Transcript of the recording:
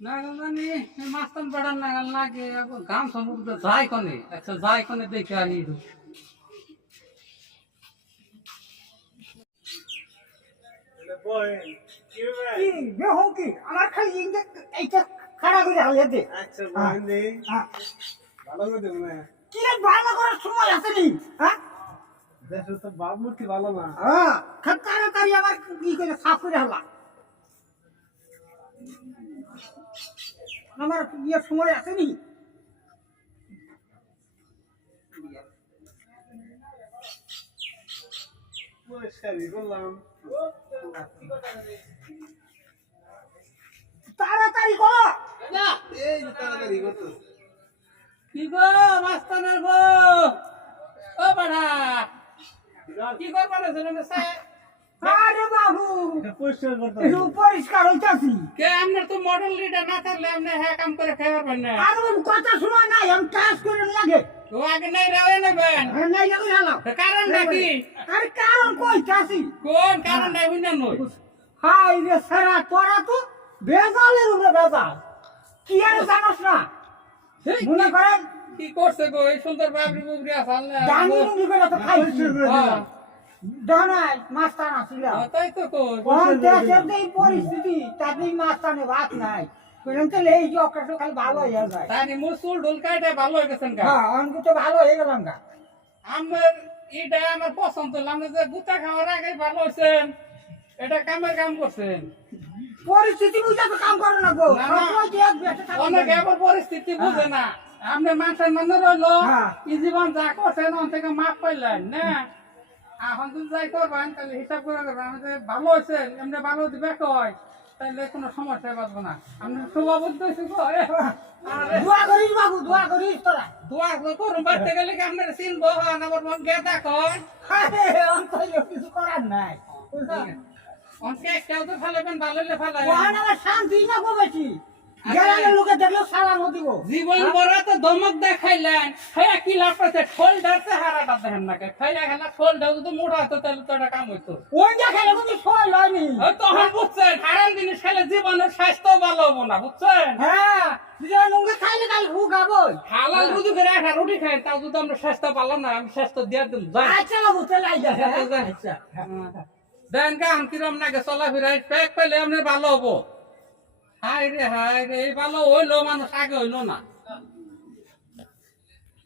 নাগাল জানি মাস্তান পাড়ার নাগাল নাগে গান সম্পর্কে যাই কনে একটা যাই কনে দেখে আনি আমার খালি এইটা খাড়া করে হালিয়ে দে। আচ্ছা ভালো করে দেবো না কি রে ভালো করার সময় আছে নি? হ্যাঁ দেশে তো বাবমূর্তি ভালো না হ্যাঁ তাড়াতাড়ি আমার কি করে সাফ করে হালা আমার ইয়ে সময় আছে নি? পরিষ্কারই করলাম তাড়াতাড়ি করো। এই যে তাড়াতাড়ি করতেছে কি গো মাস্তানের গো ও বাড়া কি করবার আছে আরে বাবু পরিষ্কার করতে একটু পরিষ্কার হইতাছি। কে আপনার তো মডেল লিডার না থাকলে আপনি হ্যাঁ কাম করে খেয়ে পারবেন না আর ওই কথা শোনা নাই আমি কাজ করে লাগে তো আগে নাই রেওয়ে নেবেন নাই লাগে হালাও। কারণটা কি আরে কারণ কইতাছি কোন কারণটা বুঝলেন নই হাই রে সারা তোরা তো বেজালের উপরে বেজাল কি আর জানোস না মনে করেন কি করছে গো এই সুন্দর বাবরি বুবরি আসাল না দামি রুমি করে তো খাইছি ডানাই মাস্তান আছিল তাই তো কই কোন দেশের এই পরিস্থিতি তাতেই মাস্তানে ভাত নাই বলেন তো এই যে অকাশ খালি ভালো হয়ে যায় তানি মুসুল ঢুলকাইটা ভালো হয়ে গেছেন গা হ্যাঁ অনেক তো ভালো হয়ে গেলাম গা আমার এটা আমার পছন্দ লাগলো যে গুতা খাওয়ার আগে ভালো হয়েছেন এটা কামের কাম করছেন পরিস্থিতি বুঝে তো কাম করে না গো না, না। সবসময় যে এক বেটা থাকে অনেকে আবার পরিস্থিতি বুঝে না আপনি মানুষের মনে রইলো হ্যাঁ। এই জীবন যা করছেন ওন থেকে মাপ পাইলেন না এখন যদি যাই করবেন তাহলে হিসাব করে করবেন আমি যে ভালো হয়েছে এমনি ভালো দিবে কয় তাহলে কোনো সমস্যা বাঁচবো না আপনি শোভাবদ্ধ হয়েছে গো দোয়া করিস বাবু দোয়া করিস তোরা দোয়া করুন বাড়তে গেলে কি আপনার চিনবো হন আমার মন গেদা কয় আরে অন্তত কিছু করার নাই অনকে কেউ তো ফেলাবেন ভালো হলে ফেলাবেন ওখানে আমার শান্তি না গো বেশি গ্রামের লোকে দেখলেও সালাম দিব জীবন বড় তো ধমক দেখাইলেন খাইয়া কি লাভ পাইছে ঠোল ডারতে হারাটা দেখেন না খাইয়া খেলা ঠোল ডাউ তো মোটা হতো তাহলে তো এটা কাম হইতো ওই দেখালে কিন্তু সই লয়নি ওই তখন বুঝছেন হারাম জিনিস খেলে জীবনের স্বাস্থ্য ভালো হবো না বুঝছেন হ্যাঁ দুজন লোকে খাইলে কাল হু গাবই হালাল রুটি করে একটা রুটি খাই তাও যদি আমরা স্বাস্থ্য পারলাম না আমি স্বাস্থ্য দিয়ে দিল আচ্ছা বাবু চলে আই যা আচ্ছা দেন কাম কিরম নাকি চলাফেরা প্যাক পেলে আপনার ভালো হবো হাই রে এই ভালো হইলো মানুষ আগে হইলো না